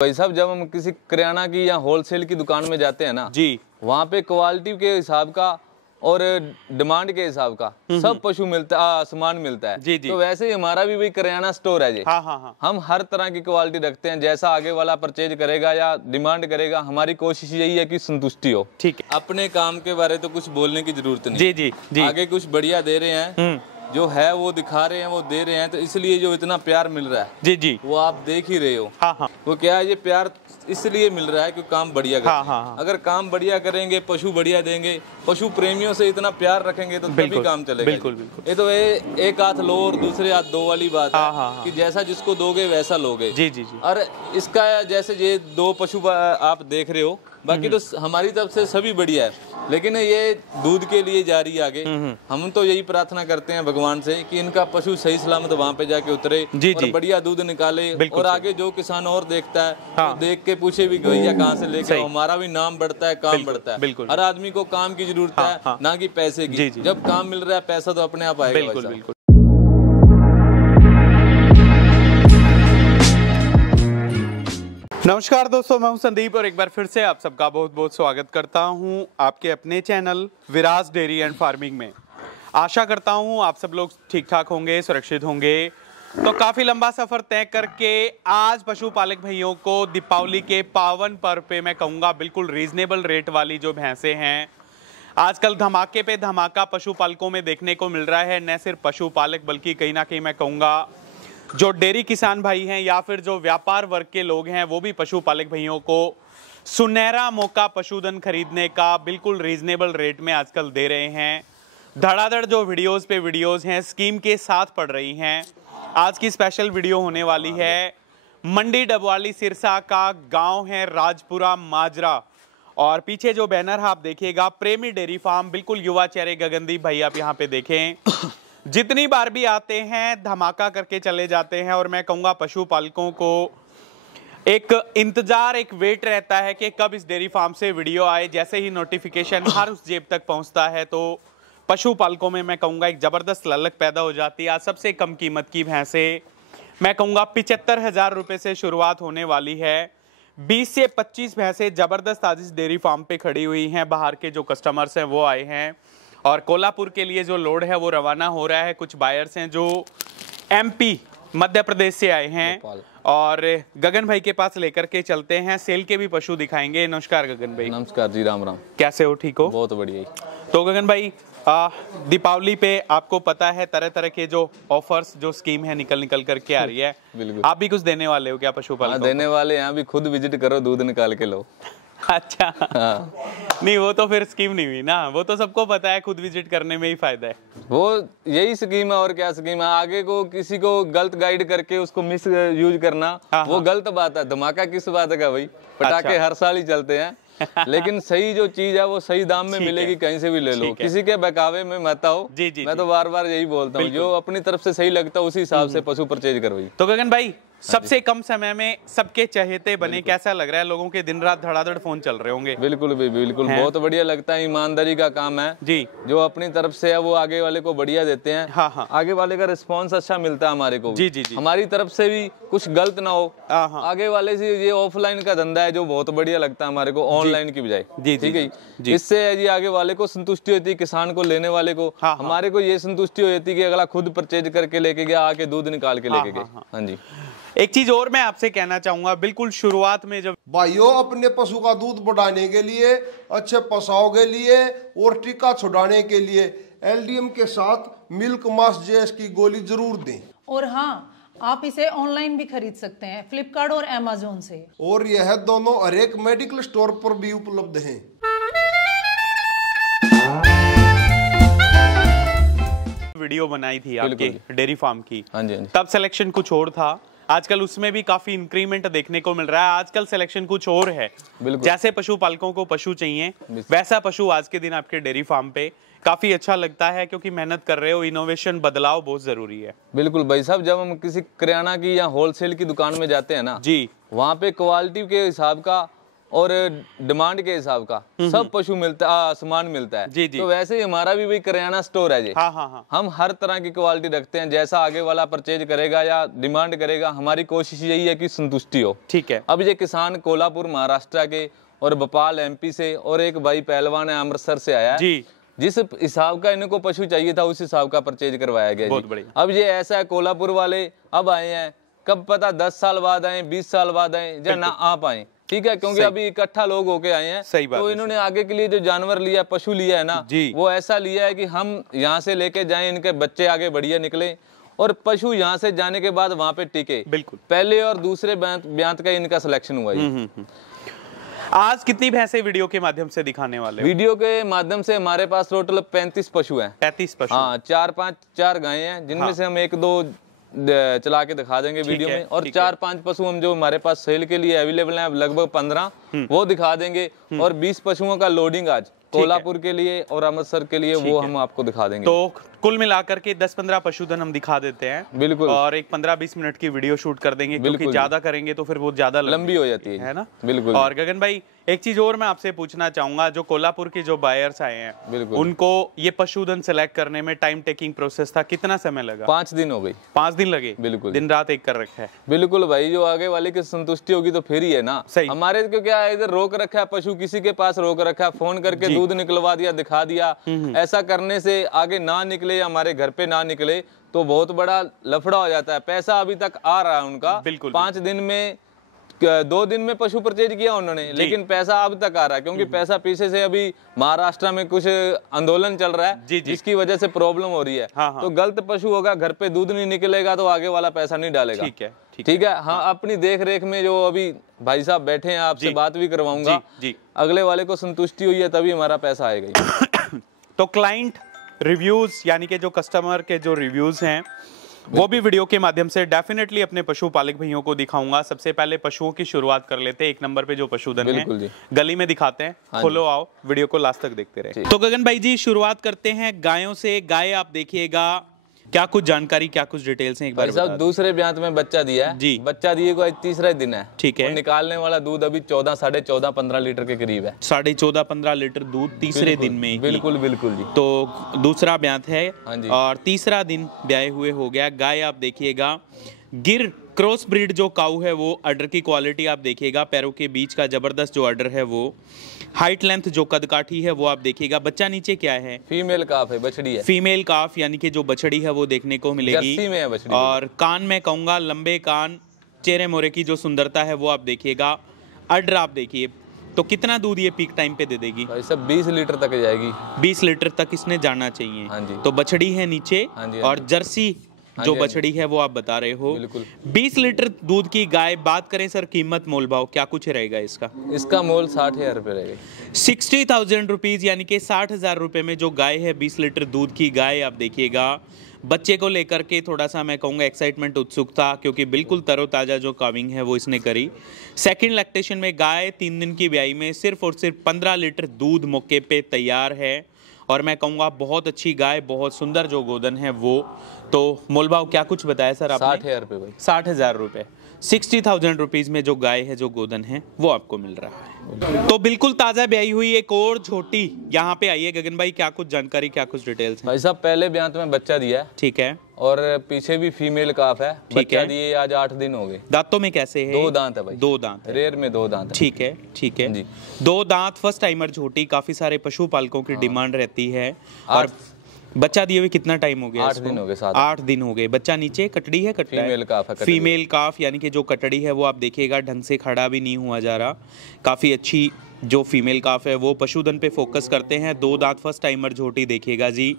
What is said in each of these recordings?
भाई साहब, जब हम किसी किराना की या होलसेल की दुकान में जाते हैं ना जी, वहाँ पे क्वालिटी के हिसाब का और डिमांड के हिसाब का सब पशु मिलता सामान मिलता है। जी, जी। तो वैसे ही हमारा भी वही किराना स्टोर है जी। हाँ हाँ हाँ। हम हर तरह की क्वालिटी रखते हैं, जैसा आगे वाला परचेज करेगा या डिमांड करेगा, हमारी कोशिश यही है कि संतुष्टि हो। ठीक है। अपने काम के बारे तो कुछ बोलने की जरूरत नहीं। जी जी जी। आगे कुछ बढ़िया दे रहे हैं, जो है वो दिखा रहे हैं, वो दे रहे हैं, तो इसलिए जो इतना प्यार मिल रहा है जी जी। वो आप देख ही रहे हो। हाँ हाँ। वो क्या है, ये प्यार इसलिए मिल रहा है कि काम बढ़िया करते हैं। हाँ, हाँ। अगर काम बढ़िया करेंगे, पशु बढ़िया देंगे, पशु प्रेमियों से इतना प्यार रखेंगे तो तभी काम चलेगा। बिल्कुल बिल्कुल। ये तो एक हाथ लो और दूसरे हाथ दो वाली बात है। हाँ, हाँ। कि जैसा जिसको दोगे वैसा लोगे। जी जी जी। और इसका जैसे ये दो पशु आप देख रहे हो, बाकी तो हमारी तरफ से सभी बढ़िया है, लेकिन ये दूध के लिए जा रही है आगे। हम तो यही प्रार्थना करते हैं भगवान से कि इनका पशु सही सलामत वहाँ पे जाके उतरे और बढ़िया दूध निकाले। और आगे जो किसान और देखता है, हाँ। तो देख के पूछे भी भैया कहाँ से लेके, हमारा भी नाम बढ़ता है, काम बढ़ता है। हर आदमी को काम की जरूरत है, ना कि पैसे की। जब काम मिल रहा है पैसा तो अपने आप आएगा। बिल्कुल बिल्कुल। नमस्कार दोस्तों, मैं हूं संदीप और एक बार फिर से आप सबका बहुत बहुत स्वागत करता हूं आपके अपने channel Viraj dairy and farming में। आशा करता हूं आप सब लोग ठीक ठाक होंगे, सुरक्षित होंगे। तो काफ़ी लंबा सफ़र तय करके आज पशुपालक भाइयों को दीपावली के पावन पर्व पे मैं कहूँगा बिल्कुल रीजनेबल रेट वाली जो भैंसें हैं, आजकल धमाके पे धमाका पशुपालकों में देखने को मिल रहा है। न सिर्फ पशुपालक बल्कि कहीं ना कहीं मैं कहूँगा जो डेयरी किसान भाई हैं या फिर जो व्यापार वर्ग के लोग हैं वो भी पशुपालक भाइयों को सुनहरा मौका पशुधन खरीदने का बिल्कुल रीजनेबल रेट में आजकल दे रहे हैं। धड़ाधड़ जो वीडियोस पे वीडियोस हैं स्कीम के साथ पड़ रही हैं। आज की स्पेशल वीडियो होने वाली है मंडी डबवाली सिरसा का गांव है राजपुरा माजरा, और पीछे जो बैनर आप देखिएगा प्रेमी डेयरी फार्म, बिल्कुल युवा चेहरे गगनदीप भाई आप यहाँ पे देखें। जितनी बार भी आते हैं धमाका करके चले जाते हैं, और मैं कहूँगा पशुपालकों को एक इंतजार, एक वेट रहता है कि कब इस डेयरी फार्म से वीडियो आए। जैसे ही नोटिफिकेशन हर उस जेब तक पहुँचता है तो पशुपालकों में मैं कहूँगा एक ज़बरदस्त ललक पैदा हो जाती है। आज सबसे कम कीमत की भैंसें मैं कहूँगा 75,000 रुपये से शुरुआत होने वाली है। 20 से 25 भैंसें ज़बरदस्त आज इस डेयरी फार्म पे खड़ी हुई हैं। बाहर के जो कस्टमर्स हैं वो आए हैं और कोल्हापुर के लिए जो लोड है वो रवाना हो रहा है। कुछ बायर्स हैं जो एमपी मध्य प्रदेश से आए हैं और गगन भाई के पास लेकर के चलते हैं। सेल के भी पशु दिखाएंगे। नमस्कार गगन भाई। नमस्कार जी, राम राम। कैसे हो, ठीक हो? बहुत बढ़िया। तो गगन भाई दीपावली पे आपको पता है तरह तरह के जो ऑफर्स, जो स्कीम है निकल करके आ रही है। बिल्कुल। आप भी कुछ देने वाले हो क्या पशुपालकों को? देने वाले हैं, भी खुद विजिट करो, दूध निकाल के लो। अच्छा। हाँ। नहीं, वो तो फिर स्कीम नहीं हुई ना, वो तो सबको पता है खुद विजिट करने में ही फायदा है। वो यही स्कीम है और क्या स्कीम है। आगे को किसी को गलत गाइड करके उसको मिस यूज करना, वो गलत बात है। धमाका किस बात का भाई, पटाखे हर साल ही चलते हैं। लेकिन सही जो चीज है वो सही दाम में मिलेगी, कहीं से भी ले लो, किसी के बहकावे में मत आओ। मैं तो बार बार यही बोलता हूँ, जो अपनी तरफ से सही लगता है उसी हिसाब से पशु परचेज करो। तो गगन भाई, सबसे कम समय में सबके चहेते बने, कैसा लग रहा है? लोगों के दिन रात धड़ाधड़ फोन चल रहे होंगे। बिल्कुल बिल्कुल, बहुत बढ़िया लगता है। ईमानदारी का काम है जी, जो अपनी तरफ से है वो आगे वाले को बढ़िया देते हैं। हाँ हाँ। आगे वाले का रिस्पॉन्स अच्छा मिलता है हमारे को। जी जी जी। हमारी तरफ से भी कुछ गलत ना हो। आगे वाले से ये ऑफलाइन का धंधा है जो बहुत बढ़िया लगता है हमारे को ऑनलाइन की बजाय। ठीक है, इससे जी आगे वाले को संतुष्टि होती है, किसान को, लेने वाले को। हमारे को ये संतुष्टि हो जाती है कि अगला खुद परचेज करके लेके गया, आके दूध निकाल के लेके गए। हाँ जी। एक चीज और मैं आपसे कहना चाहूंगा, बिल्कुल शुरुआत में जब भाइयों अपने पशु का दूध बढ़ाने के लिए, अच्छे पसाव के लिए और टीका छुड़ाने के लिए एलडीएम के साथ मिल्क मास जेएस की गोली जरूर दें। और हाँ, आप इसे ऑनलाइन भी खरीद सकते हैं, फ्लिपकार्ट और अमेज़न से। और यह दोनों हर एक मेडिकल स्टोर पर भी उपलब्ध हैं। वीडियो बनाई थी आपके डेयरी फार्म की, हाँ जी, तब सिलेक्शन कुछ और था। आजकल उसमें भी काफी इंक्रीमेंट देखने को मिल रहा है। आजकल सिलेक्शन कुछ और है। जैसे पशुपालकों को पशु चाहिए वैसा पशु आज के दिन आपके डेयरी फार्म पे काफी अच्छा लगता है, क्योंकि मेहनत कर रहे हो। इनोवेशन, बदलाव बहुत जरूरी है। बिल्कुल भाई साहब, जब हम किसी किराना की या होलसेल की दुकान में जाते हैं ना जी, वहाँ पे क्वालिटी के हिसाब का और डिमांड के हिसाब का सब पशु मिलता है, सामान मिलता है। जी, जी। तो वैसे ही हमारा भी वही किराना स्टोर है जी। हाँ हाँ हाँ। हम हर तरह की क्वालिटी रखते हैं, जैसा आगे वाला परचेज करेगा या डिमांड करेगा, हमारी कोशिश यही है कि संतुष्टि हो। ठीक है। अब ये किसान कोल्हापुर महाराष्ट्र के और भोपाल MP से और एक भाई पहलवान है अमृतसर से आया है जी। जिस हिसाब का इनको पशु चाहिए था उस हिसाब का परचेज करवाया गया। बहुत जी। बढ़िया। अब ये ऐसा है, कोल्हापुर वाले अब आए हैं, कब पता 10 साल बाद आए, 20 साल बाद आए या ना आ पाए, ठीक है, क्योंकि अभी इकट्ठा लोग होके आए हैं। सही बात तो है, इन्होंने आगे के लिए जो जानवर लिया, पशु लिया है ना जी। वो ऐसा लिया है कि हम यहाँ से लेके जाएं, इनके बच्चे आगे बढ़िया निकले और पशु यहाँ से जाने के बाद वहां पे टिके। बिल्कुल। पहले और दूसरे ब्यांत का इनका सिलेक्शन हुआ है। आज कितनी भैंसें वीडियो के माध्यम से दिखाने वाले हो? वीडियो के माध्यम से हमारे पास टोटल 35 पशु हैं। 35 पशु। हाँ, 4 गायें हैं जिनमें हाँ। से हम 1-2 चला के दिखा देंगे वीडियो में, और 4-5 पशु हम जो हमारे पास सेल के लिए अवेलेबल हैं, लगभग 15 वो दिखा देंगे, और 20 पशुओं का लोडिंग आज कोल्हापुर के लिए और अमृतसर के लिए वो हम आपको दिखा देंगे। तो कुल मिलाकर के 10-15 पशुधन हम दिखा देते हैं। बिल्कुल। और एक 15-20 मिनट की वीडियो शूट कर देंगे, क्योंकि ज्यादा करेंगे तो फिर वो ज्यादा लंबी हो जाती है ना। बिल्कुल। और गगन भाई, एक चीज और मैं आपसे पूछना चाहूंगा, जो कोल्हापुर के जो बायर्स आए हैं, बिल्कुल, उनको ये पशुधन सेलेक्ट करने में टाइम टेकिंग प्रोसेस था, कितना समय लगा? 5 दिन हो गई। 5 दिन लगे? बिल्कुल। दिन रात एक कर रखा है। बिल्कुल भाई, जो आगे वाले की संतुष्टि होगी तो फिर ही है ना। सही। हमारे को क्या है, इधर रोक रखा है, पशु किसी के पास रोक रखा है, फोन करके दूध निकलवा दिया, दिखा दिया। ऐसा करने से आगे ना निकले या हमारे घर पे ना निकले तो बहुत बड़ा लफड़ा हो जाता है। पैसा अभी तक आ रहा है उनका। बिल्कुल। 5 दिन में 2 दिन में पशु परचेज किया उन्होंने, लेकिन पैसा अब तक आ रहा है, क्योंकि पैसा पीछे से अभी महाराष्ट्र में कुछ आंदोलन चल रहा है, जी। जिसकी वजह से प्रॉब्लम हो रही है। हाँ। तो गलत पशु होगा, घर पे दूध नहीं निकलेगा तो आगे वाला पैसा नहीं डालेगा। ठीक है, ठीक है। हाँ, अपनी देख रेख में जो अभी भाई साहब बैठे हैं, आपसे बात भी करवाऊंगा। जी। अगले वाले को संतुष्टि हुई है तभी हमारा पैसा आएगा। तो क्लाइंट रिव्यूज, यानी कि जो कस्टमर के जो रिव्यूज हैं, वो भी वीडियो के माध्यम से डेफिनेटली अपने पशुपालक भैयों को दिखाऊंगा। सबसे पहले पशुओं की शुरुआत कर लेते हैं। 1 नंबर पे जो पशुधन है गली में दिखाते हैं। खोलो, आओ, वीडियो को लास्ट तक देखते रहे। तो गगन भाई जी, शुरुआत करते हैं गायों से। गाय आप देखिएगा, क्या कुछ जानकारी, क्या कुछ डिटेल्स हैं एक बार साहब? दूसरे ब्यांत में बच्चा दिया है जी। बच्चा दिए को आज 3रा दिन है। ठीक है। और निकालने वाला दूध अभी 14, 14.5, 15 लीटर के करीब है। 14.5-15 लीटर दूध तीसरे दिन में ही। बिल्कुल बिल्कुल जी। तो दूसरा ब्यांत है। हाँ जी। और तीसरा दिन ब्याए हुए हो गया। गाय आप देखिएगा, गिर क्रॉस ब्रीड जो काऊ है, वो अडर की क्वालिटी आप देखिएगा, पैरों के बीच का जबरदस्त जो अडर है वो, हाइट लेंथ जो कदकाठी है वो आप देखिएगा। बच्चा नीचे क्या है? फीमेल काफ है, बछड़ी है। फीमेल काफ, यानी कि जो बछड़ी है वो देखने को मिलेगी। जर्सी में है बछड़ी। और कान में कहूंगा लंबे कान, चेहरे मोरे की जो सुंदरता है वो आप देखिएगा। अडर आप देखिए, तो कितना दूध ये पीक टाइम पे दे देगी? भाई साहब 20 लीटर तक जाएगी। 20 लीटर तक इसने जाना चाहिए। हाँ जी। तो बछड़ी है नीचे। हाँ जी। और जर्सी जो बछड़ी है वो आप बता रहे हो। बिल्कुल। 20 लीटर दूध की गाय। बात करें सर कीमत मोल भाव, क्या कुछ रहेगा इसका? इसका मोल 60,000 रुपए रहेगा। 60,000 रुपीज, यानी कि 60,000 रुपए में जो गाय है, 20 लीटर दूध की गाय आप देखिएगा। बच्चे को लेकर के थोड़ा सा मैं कहूँगा एक्साइटमेंट, उत्सुकता, क्योंकि बिल्कुल तरोताज़ा जो काविंग है वो इसने करी। सेकंड लैक्टेशन में गाय 3 दिन की ब्याई में सिर्फ और सिर्फ 15 लीटर दूध मौके पे तैयार है। और मैं कहूँगा बहुत अच्छी गाय, बहुत सुंदर जो गोदन है वो। तो मोल भाव क्या कुछ बताया सर आपने? 60,000 रुपए भाई। 60,000 रुपए। 60,000 रुपीज में जो गाय है, जो गोदन है, वो आपको मिल रहा है। तो बिल्कुल ताजा ब्याई हुई एक और छोटी यहाँ पे आई है। गगन भाई, क्या कुछ जानकारी, क्या कुछ डिटेल्स हैं? भाई साहब पहले ब्यांत में बच्चा दिया है। ठीक है। और पीछे भी फीमेल काफ है। बच्चा दिए आज 8 दिन हो गए। दांतों में कैसे है? 2 दांत है भाई। 2 दांत है। रेयर में 2 दांत है। ठीक है, ठीक है जी। 2 दांत, फर्स्ट टाइमर झोटी। काफी सारे पशुपालकों की डिमांड रहती है। और बच्चा दिए हुए कितना टाइम हो गया? 8 दिन हो गए। 8 दिन हो गए। बच्चा नीचे कटड़ी है, कटड़ा फीमेल काफ है। फीमेल काफ, यानी कि जो कटड़ी है वो आप देखिएगा ढंग से खड़ा भी नहीं हुआ जा रहा। काफी अच्छी जो फीमेल काफ है वो। पशुधन पे फोकस करते हैं। 2 दांत, फर्स्ट टाइमर झोटी देखिएगा जी।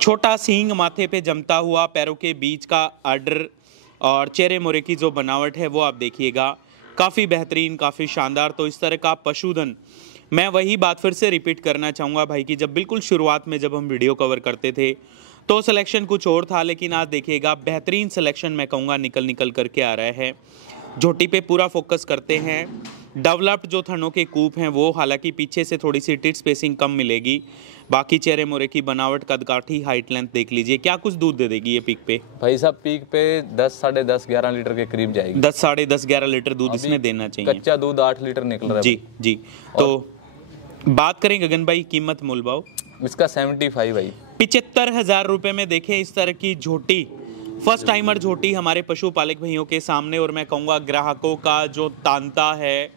छोटा सींग माथे पे जमता हुआ, पैरों के बीच का आर्डर और चेहरे मोरे की जो बनावट है वो आप देखिएगा। काफ़ी बेहतरीन, काफ़ी शानदार। तो इस तरह का पशुधन, मैं वही बात फिर से रिपीट करना चाहूँगा भाई कि जब बिल्कुल शुरुआत में जब हम वीडियो कवर करते थे तो सिलेक्शन कुछ और था, लेकिन आज देखिएगा बेहतरीन सिलेक्शन मैं कहूँगा निकल करके आ रहा है। झोटी पे पूरा फोकस करते हैं। डेवलप्ड जो थनों के कूप हैं वो, हालांकि पीछे से थोड़ी सी टिट स्पेसिंग कम मिलेगी, बाकी चेहरे मोरे की बनावट, कदकाठी, हाइट, लेंथ देख लीजिए। क्या कुछ दूध दे देगी ये पीक पे? भाई साहब पीक पे 10 साढ़े 10 11 लीटर के करीब जाएगी। 10 साढ़े 10 11 लीटर दूध इसमें देना चाहिए। कच्चा दूध 8 लीटर निकल रहा है। जी जी। तो बात करें गगन भाई कीमत मोल भाव, इसका 75 भाई। 75,000 रुपए में देखें इस तरह की झोटी, फर्स्ट टाइमर झोटी हमारे पशुपालक भाइयों के सामने। और मैं कहूँगा ग्राहकों का जो तांता है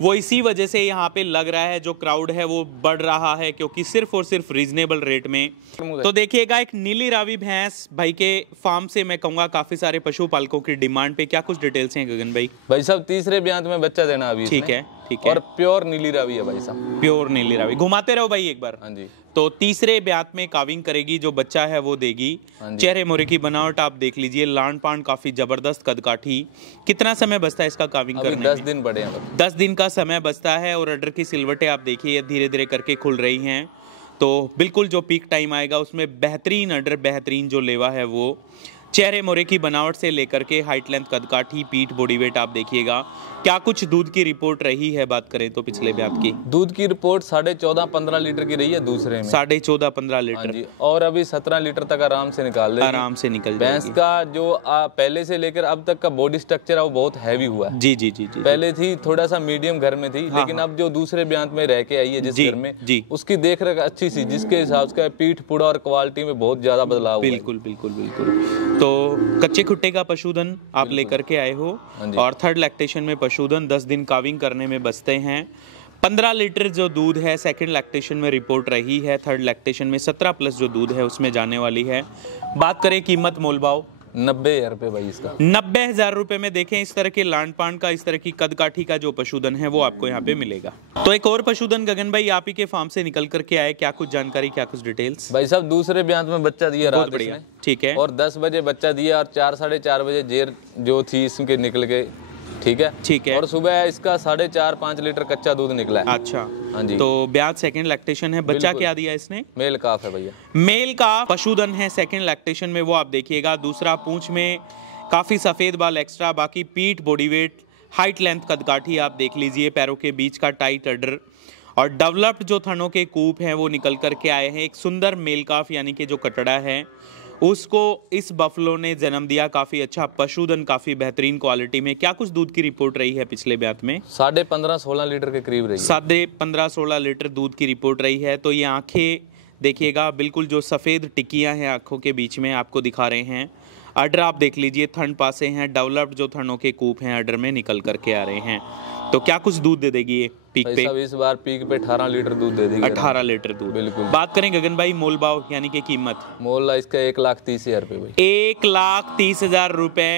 वो इसी वजह से यहाँ पे लग रहा है, जो क्राउड है वो बढ़ रहा है, क्योंकि सिर्फ और सिर्फ रीजनेबल रेट में। तो देखिएगा एक नीली रावी भैंस भाई के फार्म से, मैं कहूँगा काफी सारे पशुपालकों की डिमांड पे। क्या कुछ डिटेल्स हैं गगन भाई? भाई साहब तीसरे ब्यांत में बच्चा देना अभी। ठीक है ठीक है। और प्योर नीली रावी है भाई साहब। प्योर नीली रावी, घुमाते रहो भाई एक बार। हाँ जी। तो तीसरे ब्यात में काविंग करेगी, जो बच्चा है वो देगी। चेहरे मोरे की बनावट आप देख लीजिए, लांड पांड काफी जबरदस्त, कदकाठी। कितना समय बचता है इसका काविंग करने में? 10 दिन बड़े हैं। 10 दिन का समय बचता है। और अडर की सिलवटें आप देखिए धीरे धीरे करके खुल रही हैं। तो बिल्कुल जो पीक टाइम आएगा उसमें बेहतरीन अडर, बेहतरीन जो लेवा है वो, चेहरे मोरे की बनावट से लेकर के हाइट, लेंथ, कदकाठी, पीठ, बॉडी वेट आप देखिएगा। क्या कुछ दूध की रिपोर्ट रही है बात करें तो पिछले ब्यात की? दूध की रिपोर्ट 14.5-15 लीटर की रही है दूसरे में। 14.5-15 लीटर। जी। और अभी 17 लीटर तक आराम से निकाल लेगी। आराम से निकल भैंस का जो पहले से लेकर अब तक का बॉडी स्ट्रक्चर है वो बहुत हैवी हुआ है। जी जी जी जी। पहले थी थोड़ा सा मीडियम घर में थी, लेकिन अब जो दूसरे ब्यांत में रह के आई है जिस घर में, उसकी देख रेख अच्छी सी, जिसके हिसाब से पीठ पुड़ा और क्वालिटी में बहुत ज्यादा बदलाव हुआ है। बिल्कुल बिल्कुल बिल्कुल। तो कच्चे खुट्टे का पशुधन आप लेकर के आए हो, और थर्ड लैक्टेशन में पशुधन 10 दिन काविंग करने में बचते हैं। 15 लीटर जो दूध है सेकंड लैक्टेशन में रिपोर्ट रही है, थर्ड लैक्टेशन में 17 प्लस जो दूध है उसमें जाने वाली है। बात करें कीमत मोल भाव, 90,000 रुपए भाई इसका। 90,000 रुपए में देखें इस तरह के लांड पांड का, इस तरह की कदकाठी का जो पशुधन है वो आपको यहाँ पे मिलेगा। तो एक और पशुधन गगन भाई आप ही के फार्म से निकल करके आए, क्या कुछ जानकारी, क्या कुछ डिटेल्स? भाई साहब दूसरे ब्यांत में बच्चा दिया रात में। ठीक है। और 10 बजे बच्चा दिया और 4 साढ़े 4 बजे जेर जो थी इसके निकल के। ठीक है ठीक है। और सुबह इसका 4.5-5 लीटर कच्चा दूध निकला है। अच्छा हाँ जी। तो ब्याज सेकंड लैक्टेशन है। बच्चा क्या दिया इसने? मेल काफ है भैया। मेल काफ पशुधन है सेकंड लैक्टेशन में, वो आप देखिएगा। दूसरा पूंछ में काफी सफेद बाल एक्स्ट्रा, बाकी पीठ, बॉडी वेट, हाइट, लेंथ, कदकाठी आप देख लीजिए, पैरों के बीच का टाइट अडर, और डेवलप्ड जो थनों के कूप हैं वो निकल करके आए हैं। एक सुंदर मेल काफ यानी कि जो कटड़ा है उसको इस बफलो ने जन्म दिया। काफी अच्छा पशुधन, काफी बेहतरीन क्वालिटी में। क्या कुछ दूध की रिपोर्ट रही है पिछले ब्यात में? 15.5-16 लीटर के करीब रही है। 15.5-16 लीटर दूध की रिपोर्ट रही है। तो ये आंखें देखिएगा, बिल्कुल जो सफेद टिकियां हैं आंखों के बीच में आपको दिखा रहे हैं। अडर आप देख लीजिए, थन पासे हैं, डेवलप्ड जो थनों के कूप हैं अडर में निकल करके आ रहे हैं। तो क्या कुछ दूध दे देगी ये पीक पे? इस बार पीक पे 18 लीटर दूध दे देगी। 18 लीटर दूध। बिल्कुल। बात करें गगन भाई मोल भाव यानी कि कीमत? मोल इसका 1,30,000 रुपए भाई। 1,30,000 रुपए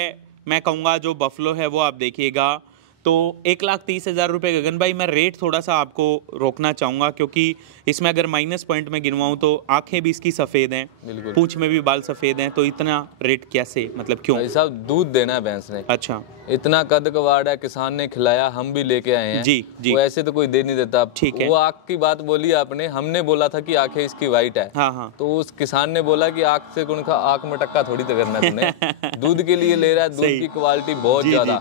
मैं कहूँगा जो बफलो है वो आप देखिएगा। तो 1,30,000 रुपए गगन भाई, मैं रेट थोड़ा सा आपको रोकना चाहूँगा, क्योंकि इसमें अगर माइनस पॉइंट में गिनवाऊँ तो आंखें भी इसकी सफ़ेद हैं, पूंछ में भी बाल सफ़ेद हैं, तो इतना रेट कैसे, मतलब क्यों? भाई साहब दूध देना है भैंस ने। अच्छा। इतना कद कवाड़ है, किसान ने खिलाया, हम भी लेके आए हैं। जी जी। वो ऐसे तो कोई दे नहीं देता। ठीक है। वो आँख की बात बोली आपने, हमने बोला था कि आंखें इसकी वाइट है। हाँ हाँ। तो उस किसान ने बोला कि आँख से कौन आँख में टक्का थोड़ी तो करना तुमने। दूध के लिए ले रहा है, दूध की क्वालिटी बहुत ज्यादा।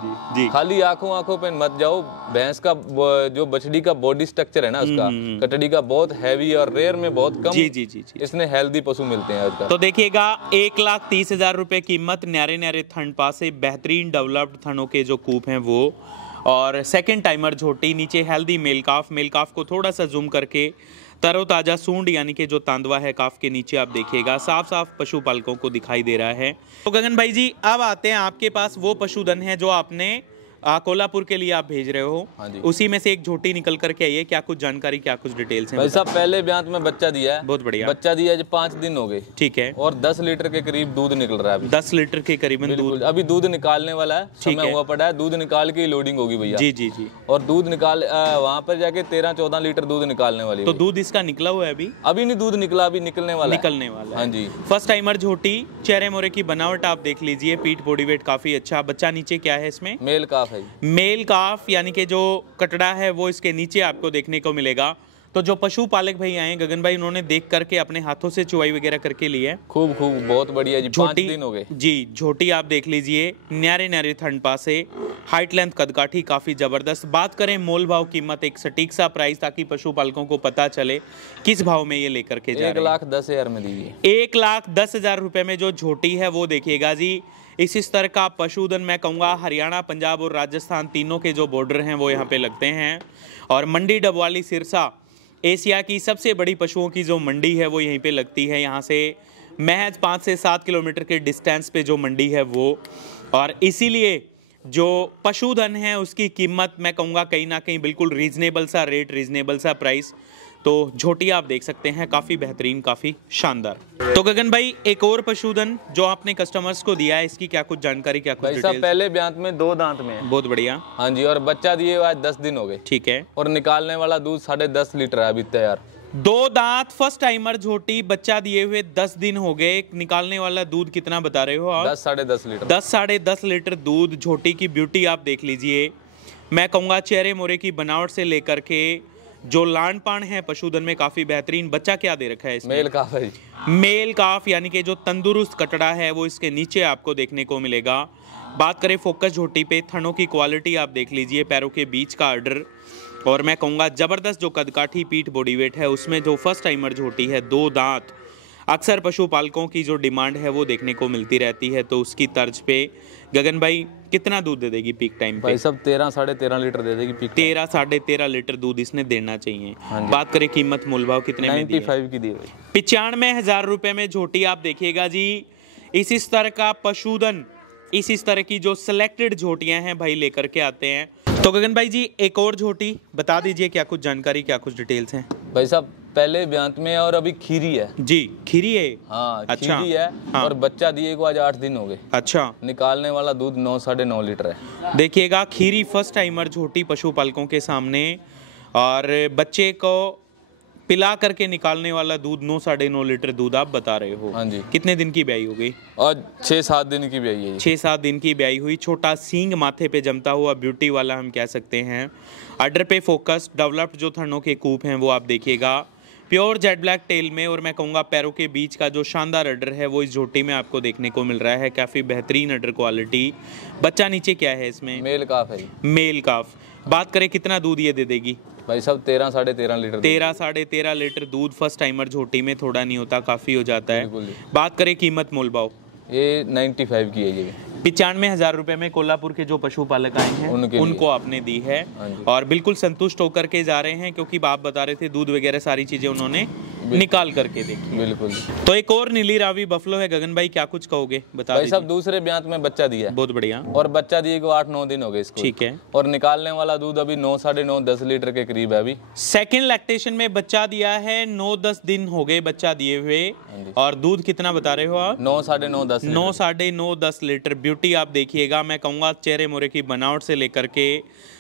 खाली आंखों पे मत जाओ। भैंस का जो बछड़ी का बॉडी स्ट्रक्चर है ना उसका, कटड़ी का बहुत हैवी और रेयर में बहुत कम। जी जी जी जी। इसने हेल्दी पशु मिलते हैं आजकल। तो देखिएगा 1,30,000 रुपए कीमत, न्यारे न्यारे थन पासे, बेहतरीन डेवलप्ड थनों के जो कूप हैं वो, और सेकंड टाइमर झोटी, नीचे हेल्दी मेल काफ को थोड़ा सा जूम करके तरोताजा सूंड यानी कि जो तांदवा है काफ के नीचे आप देखिएगा, साफ साफ पशुपालकों को दिखाई दे रहा है। तो गगन भाई जी अब आते हैं आपके पास वो पशुधन है जो आपने कोल्हापुर के लिए आप भेज रहे हो। हाँ जी। उसी में से एक झोटी निकल करके आई है, क्या कुछ जानकारी, क्या कुछ डिटेल्स हैं? भाई साहब पहले ब्यांत में बच्चा दिया है। बहुत बढ़िया। बच्चा दिया है, 5 दिन हो गए। ठीक है। और 10 लीटर के करीब दूध निकल रहा है अभी। 10 लीटर के करीबन दूध अभी दूध निकालने वाला है, समय हुआ पड़ा है, दूध निकाल के लोडिंग होगी भैया। जी जी जी। और दूध निकाल वहाँ पर जाके 13-14 लीटर दूध निकालने वाली। तो दूध इसका निकला हुआ है अभी? अभी नहीं दूध निकला, अभी निकलने वाला है। हाँ जी। फर्स्ट टाइमर झोटी, चेहरे मोरे की बनावट आप देख लीजिए, पीठ बॉडी वेट काफी अच्छा। बच्चा नीचे क्या है इसमें? मेल काफ है। मेल काफ यानी कि जो कटड़ा है वो इसके नीचे आपको देखने को मिलेगा। तो जो पशुपालक भाई आए गगन भाई, उन्होंने देख करके अपने हाथों से चुवाई वगैरह करके ली है। खूब बहुत बढ़िया जी, 5 दिन हो गए जी। झोटी आप देख लीजिए, न्यारे न्यारे थन पासे, हाइट लेंथ कदकाठी काफी जबरदस्त। बात करें मोल भाव कीमत, एक सटीक सा प्राइस ताकि पशुपालकों को पता चले किस भाव में ये लेकर के जा रहे हैं। 1,10,000 में दीजिए। 1,10,000 रुपए में जो झोटी है वो देखिएगा जी। इस स्तर का पशुधन मैं कहूँगा हरियाणा, पंजाब और राजस्थान तीनों के जो बॉर्डर हैं वो यहाँ पे लगते हैं। और मंडी डबवाली सिरसा, एशिया की सबसे बड़ी पशुओं की जो मंडी है वो यहीं पे लगती है। यहाँ से महज 5 से 7 किलोमीटर के डिस्टेंस पे जो मंडी है वो, और इसीलिए जो पशुधन है उसकी कीमत मैं कहूँगा कहीं ना कहीं बिल्कुल रीजनेबल सा रेट, रीजनेबल सा प्राइस। तो झोटी आप देख सकते हैं काफ़ी बेहतरीन, काफ़ी शानदार। तो गगन भाई, एक और पशुधन जो आपने कस्टमर्स को दिया है, इसकी क्या कुछ जानकारी, क्या कुछ भाई साहब पहले ब्यांत में 2 दांत में है। बहुत बढ़िया। हाँ जी, और बच्चा दिए हुआ 10 दिन हो गए। ठीक है। और निकालने वाला दूध 10.5 लीटर है अभी तैयार। 2 दांत फर्स्ट टाइमर झोटी, बच्चा दिए हुए 10 दिन हो गए। निकालने वाला दूध कितना बता रहे हो आप? 10-10.5 लीटर। 10-10.5 लीटर दूध। झोटी की ब्यूटी आप देख लीजिए, मैं कहूँगा चेहरे मोरे की बनावट से लेकर के जो लान पान है पशुधन में काफी बेहतरीन। बच्चा क्या दे रखा है इसमें? मेल काफ है। मेल काफ, यानी कि जो तंदुरुस्त कटड़ा है वो इसके नीचे आपको देखने को मिलेगा। बात करें फोकस झोटी पे, थनों की क्वालिटी आप देख लीजिए, पैरों के बीच का ऑर्डर, और मैं कहूँगा जबरदस्त जो कदकाठी पीठ बॉडी वेट है उसमें जो फर्स्ट टाइमर झोटी है, 2 दांत। अक्सर पशुपालकों की जो डिमांड है वो देखने को मिलती रहती है, तो उसकी तर्ज पे गगन भाई कितना दूध दे देगी पीक टाइम पे? भाई सब 13-13.5 लीटर दे देगी पीक। 13-13.5 लीटर दूध इसने देना चाहिए। बात करें कीमत मूल भाव कितने में दी? 95 की दी भाई। 95,000 रुपए में झोटी आप देखिएगा जी। इस स्तर का पशुधन, इस स्तर की जो सिलेक्टेड झोटियां हैं भाई लेकर के आते हैं। तो गगन भाई जी, एक और झोटी बता दीजिए, क्या कुछ जानकारी, क्या कुछ डिटेल्स हैं? भाई साहब पहले ब्यांत में है और अभी खीरी है जी। खीरी है? हाँ, अच्छा। खीरी है। हाँ। और बच्चा दिए को आज 8 दिन हो गए। अच्छा। निकालने वाला दूध 9-9.5 लीटर है। देखिएगा, खीरी फर्स्ट टाइमर झोटी पशुपालकों के सामने, और बच्चे को पिला करके निकालने वाला दूध 9-9.5 लीटर दूध आप बता रहे हो। हाँ जी। कितने दिन की ब्याई हो गई? और 6-7 दिन की ब्याई है। 6-7 दिन की ब्याई हुई। छोटा सींग माथे पे जमता हुआ ब्यूटी वाला हम कह सकते हैं। अडर पे फोकस, डेवलप्ड जो थनों के कूप हैं वो आप देखिएगा, प्योर जेट ब्लैक टेल में, और मैं कहूँगा पैरों के बीच का जो शानदार अडर है वो इस झोटी में आपको देखने को मिल रहा है। काफ़ी बेहतरीन अडर क्वालिटी। बच्चा नीचे क्या है इसमें? मेल काफ है। मेल काफ। बात करें कितना दूध ये दे देगी? भाई साहब 13-13.5 लीटर। 13-13.5 लीटर दूध फर्स्ट टाइमर झोटी में थोड़ा नहीं होता, काफ़ी हो जाता है। बिल्कुल। बात करें कीमत मोल भाव, ये 95 की है। ये 95,000 रुपए में कोल्हापुर के जो पशुपालक आए हैं उनको आपने दी है, और बिल्कुल संतुष्ट होकर के जा रहे हैं, क्योंकि आप बता रहे थे दूध वगैरह सारी चीजें उन्होंने निकाल करके देखी। बिल्कुल। तो एक और नीली रावी बफलो है गगन भाई, क्या कुछ कहोगे, बता भाई साहब दूसरे ब्यांत में बच्चा दिया है। बहुत बढ़िया। और बच्चा दिए को 8-9 दिन हो गए इसको। ठीक है। और निकालने वाला दूध अभी 9-9.5-10 लीटर के करीब है अभी। सेकेंड लैक्टेशन में बच्चा दिया है, 9-10 दिन हो गए बच्चा दिए हुए, और दूध कितना बता रहे हो आप? 9-9.5-10 9-9.5-10 लीटर। ब्यूटी आप देखिएगा, मैं कहूँगा चेहरे मोरे की बनावट से लेकर के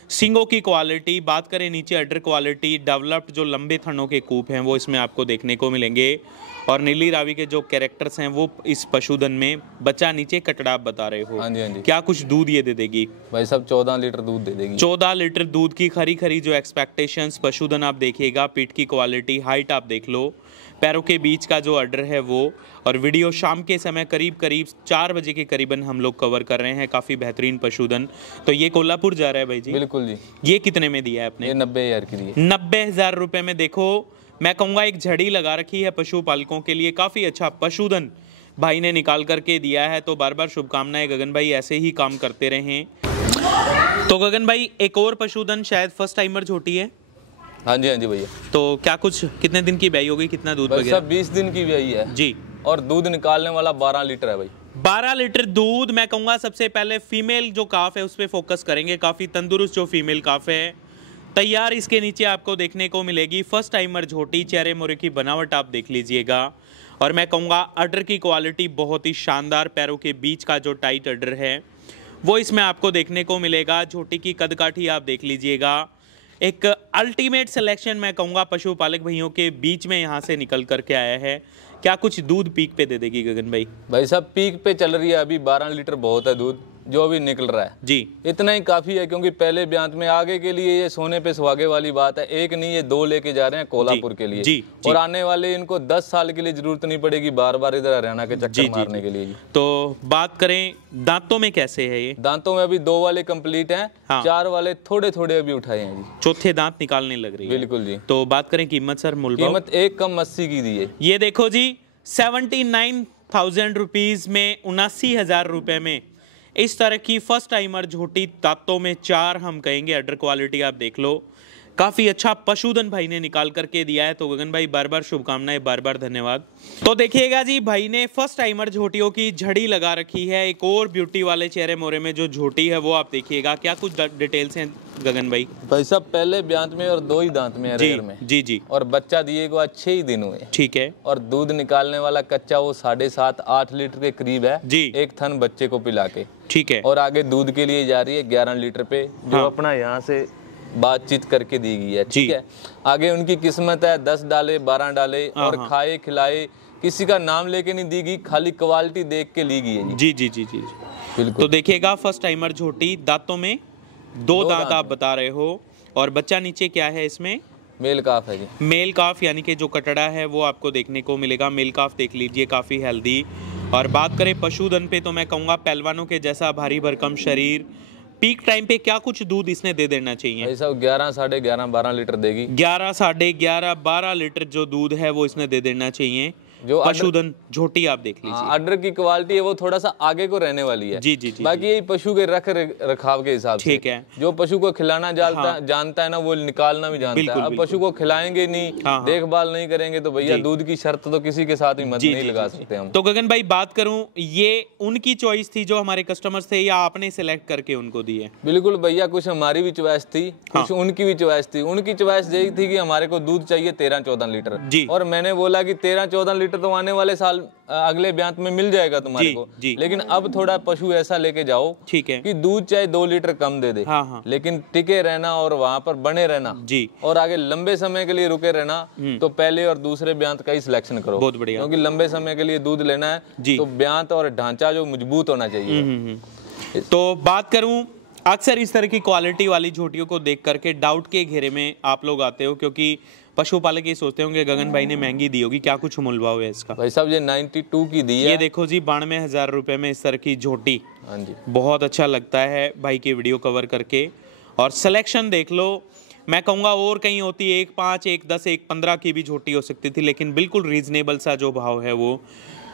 सींगों की क्वालिटी, बात करें नीचे अडर क्वालिटी, डेवलप्ड जो लंबे थनों के कूप हैं वो इसमें आपको देखने को मिलेंगे, और नीली रावी के जो कैरेक्टर्स हैं वो इस पशुधन में। बच्चा नीचे कटड़ा आप बता रहे हो। हाँ जी, हाँ जी। क्या कुछ दूध ये दे देगी? भाई साहब 14 लीटर दूध दे देगी। 14 लीटर दूध की खरी खरी जो एक्सपेक्टेशंस। पशुधन आप देखिएगा, पीठ की क्वालिटी, हाइट आप देख लो, पैरों के बीच का जो ऑर्डर है वो, और वीडियो शाम के समय करीब 4 बजे के करीबन हम लोग कवर कर रहे हैं। काफ़ी बेहतरीन पशुधन। तो ये कोल्हापुर जा रहा है भाई जी? बिल्कुल जी। ये कितने में दिया है आपने? ये 90,000 की दी है। 90,000 रुपए में। देखो, मैं कहूँगा एक झड़ी लगा रखी है पशुपालकों के लिए। काफ़ी अच्छा पशुधन भाई ने निकाल करके दिया है, तो बार बार शुभकामनाएं गगन भाई, ऐसे ही काम करते रहें। तो गगन भाई, एक और पशुधन शायद फर्स्ट टाइमर झोटी है। हाँ जी, हाँ जी भैया। तो क्या कुछ, कितने दिन की ब्याई हो गई, कितना दूध वगैरह? सब 20 दिन की ब्याई है जी। और दूध निकालने वाला 12 लीटर है भाई। 12 लीटर दूध। मैं कहूँगा सबसे पहले फीमेल जो काफ है उस पर फोकस करेंगे। काफ़ी तंदुरुस्त जो फीमेल काफ है तैयार इसके नीचे आपको देखने को मिलेगी। फर्स्ट टाइमर झोटी, चेहरे मोरे की बनावट आप देख लीजिएगा, और मैं कहूँगा अडर की क्वालिटी बहुत ही शानदार। पैरों के बीच का जो टाइट अडर है वो इसमें आपको देखने को मिलेगा। झोटी की कदकाठी आप देख लीजिएगा। एक अल्टीमेट सिलेक्शन मैं कहूँगा पशुपालक भाइयों के बीच में यहाँ से निकल करके आया है। क्या कुछ दूध पीक पे दे देगी गगन भाई? भाई साहब पीक पे चल रही है अभी, 12 लीटर बहुत है दूध। जो अभी निकल रहा है जी, इतना ही काफी है, क्योंकि पहले ब्यांत में आगे के लिए ये सोने पे सुहागे वाली बात है, एक नहीं ये 2 लेके जा रहे हैं कोल्हापुर के लिए जी, और आने वाले इनको 10 साल के लिए जरूरत नहीं पड़ेगी बार बार इधर हरियाणा के चक्कर मारने के लिए जी। तो बात करें दांतों में कैसे है ये? दांतों में अभी 2 वाले कंप्लीट हैं, हाँ। 4 वाले थोड़े थोड़े अभी उठाए हैं जी, चौथे दांत निकालने लग रही है। बिल्कुल जी। तो बात करें कीमत सर, मूल भाव? कीमत एक कम 80 की दी है। ये देखो जी 79,000 रुपीज में, 79,000 रुपए में इस तरह की फर्स्ट टाइमर झोटी दांतों में 4 हम कहेंगे। अडर क्वालिटी आप देख लो, काफी अच्छा पशुधन भाई ने निकाल करके दिया है। तो गगन भाई बार बार शुभकामनाएं, बार बार धन्यवाद। तो देखिएगा जी भाई ने फर्स्ट टाइमर झोटियों की झड़ी लगा रखी है। एक और ब्यूटी वाले चेहरे मोरे में जो झोटी है वो आप देखिएगा। क्या कुछ डिटेल्स हैं गगन भाई? भाई साहब पहले ब्यांत में और 2 ही दांत में है जी रेयर में जी जी, और बच्चा दिए को 6 ही दिन हुए, ठीक है। और दूध निकालने वाला कच्चा वो 7.5-8 लीटर के करीब है जी, एक थन बच्चे को पिला के, ठीक है। और आगे दूध के लिए जा रही है 11 लीटर पे, जो हाँ। अपना यहाँ से बातचीत करके दी गई है, जी। ठीक है। आगे उनकी किस्मत है 10 डाले 12 डाले, और खाए खिलाए किसी का नाम लेके नहीं दी गई, खाली क्वालिटी देख के ली गई है जी जी जी जी, बिल्कुल। तो देखिएगा फर्स्ट टाइमर झोटी दांतों में 2 दांत आप बता रहे हो, और बच्चा नीचे क्या है इसमें? मेल काफ है जी, मेल काफ, यानी कि जो कटड़ा है वो आपको देखने को मिलेगा। मेल काफ देख लीजिए, काफी हेल्दी। और बात करें पशुधन पे तो मैं कहूँगा पहलवानों के जैसा भारी भरकम शरीर। पीक टाइम पे क्या कुछ दूध इसने दे देना चाहिए? भाई साहब 11 साढ़े 11 12 लीटर देगी। 11 साढ़े 11 12 लीटर जो दूध है वो इसने दे देना चाहिए। जो पशुधन झोटी आप देख लीजिए, अडर की क्वालिटी है वो थोड़ा सा आगे को रहने वाली है। जी जी जी, बाकी यही पशु के रखाव के हिसाब से, ठीक है। जो पशु को खिलाना जानता है ना, वो निकालना भी जानता है। अब पशु को खिलाएंगे नहीं, देखभाल नहीं करेंगे तो भैया दूध की शर्त तो किसी के साथ ही मत नहीं लगा सकते हम। तो गगन भाई बात करूं, ये उनकी चॉइस थी जो हमारे कस्टमर्स थे, या आपने सिलेक्ट करके उनको दिए? बिल्कुल भैया, कुछ हमारी भी चॉइस थी, कुछ उनकी भी चॉइस थी। उनकी चॉइस यही थी कि हमारे को दूध चाहिए 13-14 लीटर जी, और मैंने बोला कि 13-14 लीटर तो आने वाले साल अगले ब्यांत में मिल जाएगा तुम्हारे को जी। लेकिन अब थोड़ा पशु ऐसा लेके जाओ, ठीक है, कि दूध चाहे 2 लीटर कम दे दे, लेकिन टिके रहना और वहां पर बने रहना जी, और आगे लंबे समय के लिए रुके रहना। तो पहले और दूसरे ब्यांत का ही सिलेक्शन करो, बहुत बढ़िया, क्योंकि लंबे समय के लिए दूध लेना है तो ब्यांत और ढांचा जो मजबूत होना चाहिए। तो बात करूं, अक्सर इस तरह की क्वालिटी वाली झोटियों को देख करके डाउट के घेरे में आप लोग आते हो, क्योंकि पशुपालक ये सोचते होंगे गगन भाई ने महंगी दी होगी। क्या कुछ मूल भाव है इसका? भाई साहब ये 92 की दी है। ये देखो जी 92,000 रुपए में इस तरह की झोटी, हाँ जी, बहुत अच्छा लगता है भाई की वीडियो कवर करके। और सिलेक्शन देख लो, मैं कहूँगा और कहीं होती 1.5 1.10 1.15 की भी झोटी हो सकती थी, लेकिन बिल्कुल रीजनेबल सा जो भाव है वो।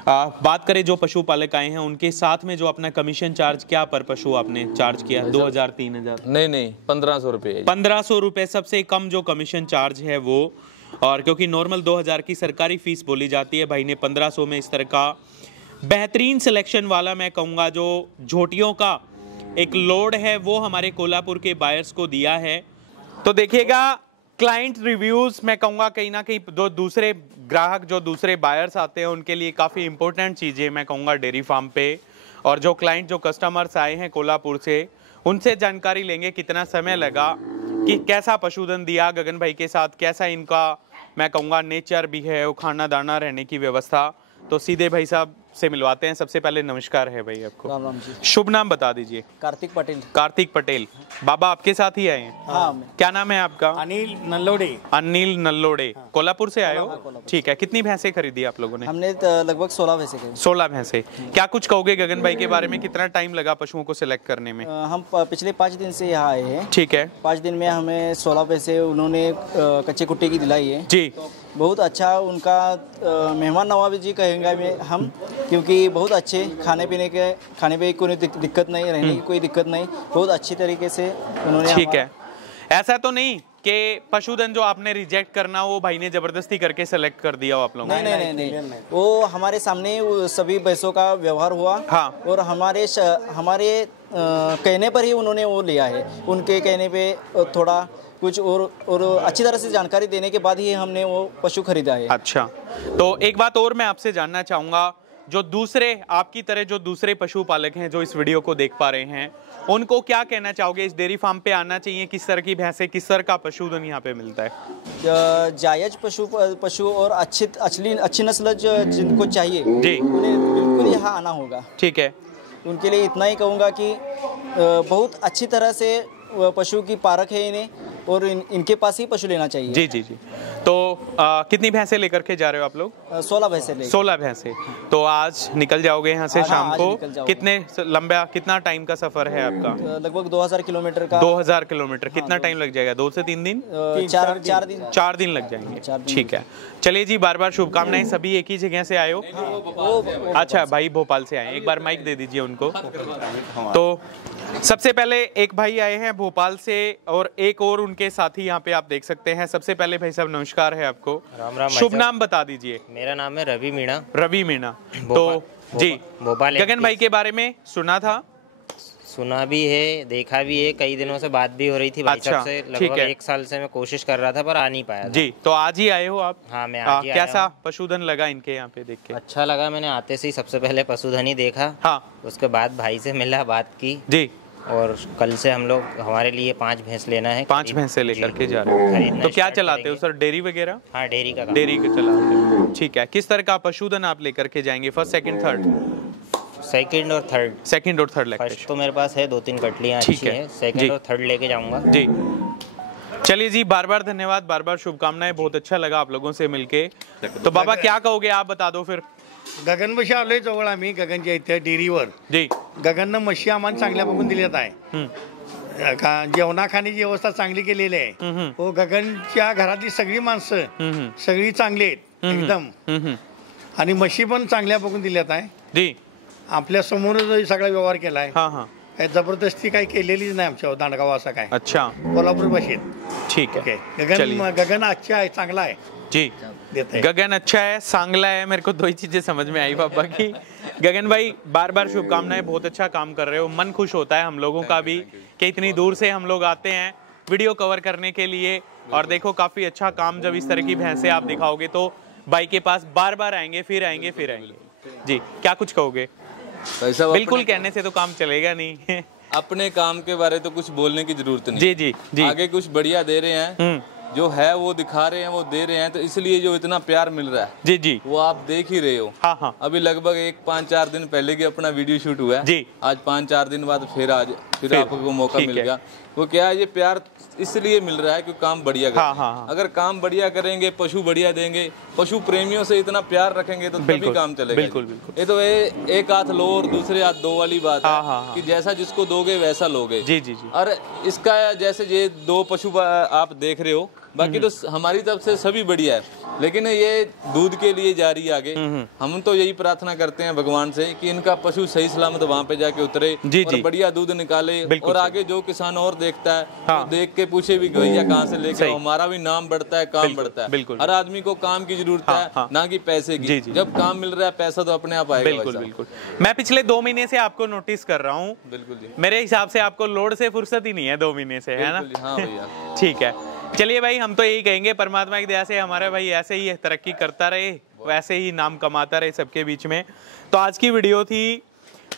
बात करें जो पशुपालक आए हैं उनके साथ में जो अपना कमीशन चार्ज क्या पर पशु आपने चार्ज किया? 2,000 3,000? नहीं 1500 रुपये। 1500 रुपये सबसे कम जो कमीशन चार्ज है वो। और क्योंकि नॉर्मल 2,000 की सरकारी फीस बोली जाती है, भाई ने 1500 में इस तरह का बेहतरीन सिलेक्शन वाला, मैं कहूँगा जो झोटियों का एक लोड है वो हमारे कोल्हापुर के बायर्स को दिया है। तो देखिएगा क्लाइंट रिव्यूज, मैं कहूँगा कहीं ना कहीं जो दूसरे ग्राहक, जो दूसरे बायर्स आते हैं उनके लिए काफ़ी इंपॉर्टेंट चीज़ें मैं कहूँगा डेयरी फार्म पे। और जो क्लाइंट, जो कस्टमर्स आए हैं कोल्हापुर से, उनसे जानकारी लेंगे कितना समय लगा, कि कैसा पशुधन दिया गगन भाई के साथ, कैसा इनका मैं कहूँगा नेचर भी है, वो खाना दाना रहने की व्यवस्था। तो सीधे भाई साहब से मिलवाते हैं। सबसे पहले नमस्कार है भाई आपको। राम राम जी। शुभ नाम बता दीजिए। कार्तिक पटेल। कार्तिक पटेल। बाबा आपके साथ ही आए हैं? हाँ। क्या नाम है आपका? अनिल नल्लोडे। अनिल नल्लोडे। कोल्हापुर से आए हो? ठीक है। कितनी भैंसें खरीदी आप लोगों ने? हमने लगभग 16 भैंसे खरीदी। 16 भैंसें। क्या कुछ कहोगे गगन भाई के बारे में? कितना टाइम लगा पशुओं को सिलेक्ट करने में? हम पिछले 5 दिन से यहाँ आए हैं। ठीक है। 5 दिन में हमें 16 भैंसे उन्होंने कच्चे कुट्टे की दिलाई है जी। बहुत अच्छा उनका मेहमान नवाजी कहेंगे हम, क्योंकि बहुत अच्छे खाने पे कोई दिक्कत नहीं, रहने की कोई दिक्कत नहीं, बहुत अच्छी तरीके से उन्होंने। ठीक है। ऐसा तो नहीं कि पशुधन जो आपने रिजेक्ट करना वो भाई ने जबरदस्ती करके सेलेक्ट कर दिया हो आप लोगों ने? नहीं, वो हमारे सामने सभी भैंसों का व्यवहार हुआ। हाँ। और हमारे कहने पर ही उन्होंने वो लिया है। उनके कहने पे थोड़ा कुछ और अच्छी तरह से जानकारी देने के बाद ही हमने वो पशु खरीदा है। अच्छा, तो एक बात और मैं आपसे जानना चाहूँगा, जो दूसरे आपकी तरह जो दूसरे पशुपालक हैं जो इस वीडियो को देख पा रहे हैं, उनको क्या कहना चाहोगे? इस डेयरी फार्म पे आना चाहिए? किस तरह की भैंसें, किस तरह का पशुधन यहाँ पे मिलता है? जायज पशु और अच्छी नस्ल जिनको चाहिए जी, उन्हें बिल्कुल यहाँ आना होगा। ठीक है। उनके लिए इतना ही कहूँगा कि बहुत अच्छी तरह से पशु की पारख है इन्हें, और इनके पास ही पशु लेना चाहिए। जी जी जी। तो कितनी भैंसें लेकर के जा रहे हो आप लोग? 16 भैंसे ले। 16 भैंसे। तो आज निकल जाओगे यहाँ से हाँ, शाम आज को? निकल जाऊंगा। कितना टाइम का सफर है आपका? लगभग 2000 किलोमीटर का। 2000 किलोमीटर। कितना टाइम लग जाएगा? 2 से 3 दिन? 4 दिन। 4 दिन लग जाएंगे। ठीक है, चलिए जी, बार बार शुभकामनाएं। सभी एक ही जगह से आए हो? अच्छा, भाई भोपाल से आए। एक बार माइक दे दीजिए उनको। तो सबसे पहले एक भाई आए हैं भोपाल से, और एक और उनके साथी यहाँ पे आप देख सकते हैं। सबसे पहले भाई साहब नमस्कार है आपको। राम राम। शुभ नाम बता दीजिए। मेरा नाम है रवि मीणा। रवि मीणा। तो जी, भोपाल गगन भाई के बारे में सुना था? सुना भी है, देखा भी है, कई दिनों से बात भी हो रही थी भाई अच्छा, साहब से। ठीक लगभग है। 1 साल से मैं कोशिश कर रहा था पर आ नहीं पाया था। जी, तो आज ही आए हो आप? हाँ, मैं आज ही आया कैसा हूँ। पशुधन लगा इनके यहाँ पे देख के? अच्छा लगा। मैंने आते से ही सबसे पहले पशुधन ही देखा। हाँ। उसके बाद भाई से मिला, बात की, जी। और कल से हम लोग, हमारे लिए 5 भैंस लेना है। 5 भैंसे लेकर के जा रहे हो? खरीदना तो क्या स्टार्ट चलाते हो करेंगे। सर? डेयरी वगैरह? हाँ, डेयरी का काम। डेयरी का चलाते हो, ठीक है। किस तरह का पशुधन आप लेकर के जाएंगे? First, second, third? सेकंड और थर्ड। सेकंड और थर्ड फर्स्ट लैक्टेशन। तो मेरे पास है 2-3 कटलियाँ ठीक अच्छी है। है। जी। सेकंड और थर्ड लेके जाऊंगा। जी, चलिए जी, बार बार धन्यवाद, बार बार शुभकामनाएं। बहुत अच्छा लगा आप लोगों से मिलके। तो बाबा क्या कहोगे, आप बता दो फिर। गगनपाशी आलोय जवळ आम्ही गगनच्या इथे डेअरीवर. जी। गगननं म्हशी आम्हाला चांगल्या बघून दिल्यात आहे. का जेवणा खाण्याची व्यवस्था चांगली केलेली आहे. हो, गगनच्या घरातली सगळी माणसं सगळी चांगली आहेत एकदम, आणि म्हशी पण चांगल्या बघून दिल्यात आहे. जी। आपल्या समोरच सगळा व्यवहार केलाय. हाँ हाँ। काही जबरदस्ती काही केलेलीच नाही आमच्या दांडगाव असा काय. अच्छा, कोल्हापूर भाषेत. ठीक ओके. है। गगन अच्छा आहे, चांगला आहे. जी, गगन अच्छा है, सांगला है। मेरे को 2 ही चीजें समझ में आई पापा की। गगन भाई, बार बार शुभकामनाएं, बहुत अच्छा काम कर रहे हो। मन खुश होता है हम लोगों का भी कि इतनी दूर से हम लोग आते हैं वीडियो कवर करने के लिए। और देखो, काफी अच्छा काम, जब इस तरह की भैंसें आप दिखाओगे तो भाई के पास बार बार आएंगे, फिर आएंगे, फिर आएंगे। जी, क्या कुछ कहोगे? बिल्कुल कहने से तो काम चलेगा नहीं। अपने काम के बारे तो कुछ बोलने की जरूरत नहीं। जी जी जी। आगे कुछ बढ़िया दे रहे हैं, जो है वो दिखा रहे हैं, वो दे रहे हैं, तो इसलिए जो इतना प्यार मिल रहा है जी जी, वो आप देख ही रहे हो। हाँ हाँ। अभी लगभग 5-4 दिन पहले की अपना वीडियो शूट हुआ है जी। आज 5-4 दिन बाद फिर आपको मौका ठीक मिल है। गया। वो क्या है, ये प्यार इसलिए मिल रहा है कि काम बढ़िया कर हाँ, रहे हैं। हाँ, हाँ। अगर काम बढ़िया करेंगे, पशु बढ़िया देंगे, पशु प्रेमियों से इतना प्यार रखेंगे तो तभी बिल्कुल, काम चलेगा। बिल्कुल, बिल्कुल। ये तो एक हाथ लो और दूसरे हाथ दो वाली बात हाँ, है हाँ, हाँ। कि जैसा जिसको दोगे वैसा लोगे। जी जी जी। और इसका जैसे ये 2 पशु आप देख रहे हो, बाकी तो हमारी तरफ से सभी बढ़िया है, लेकिन ये दूध के लिए जा रही है आगे। हम तो यही प्रार्थना करते हैं भगवान से कि इनका पशु सही सलामत वहाँ पे जाके उतरे जी, और जी। बढ़िया दूध निकाले। बिल्कुल और सही। आगे जो किसान और देखता है हाँ। वो देख के पूछे भी भैया कहाँ से लेके सही। आओ, हमारा भी नाम बढ़ता है, काम बिल्कुल, बढ़ता है। बिल्कुल। हर आदमी को काम की जरूरत हाँ, है, हाँ। ना कि पैसे जी, की। जी। जब काम मिल रहा है पैसा तो अपने आप आएगा। बिल्कुल भाई साहब। बिल्कुल। मैं पिछले 2 महीने से आपको नोटिस कर रहा हूँ। बिल्कुल जी। मेरे हिसाब से आपको लोड से फुर्सत ही नहीं है 2 महीने से, है ना? बिल्कुल जी, हाँ भैया। ठीक है, चलिए भाई, हम तो यही कहेंगे, परमात्मा की दया से हमारा भाई ऐसे ही तरक्की करता रहे, वैसे ही नाम कमाता रहे सबके बीच में। तो आज की वीडियो थी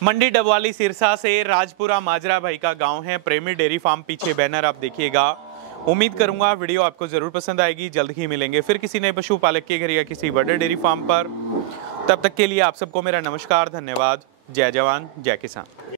मंडी डबवाली सिरसा से, राजपुरा माजरा भाई का गांव है, प्रेमी डेयरी फार्म, पीछे बैनर आप देखिएगा। उम्मीद करूंगा वीडियो आपको जरूर पसंद आएगी। जल्द ही मिलेंगे फिर किसी नए पशुपालक के घर या किसी बड़े डेयरी फार्म पर। तब तक के लिए आप सबको मेरा नमस्कार, धन्यवाद। जय जवान, जय किसान।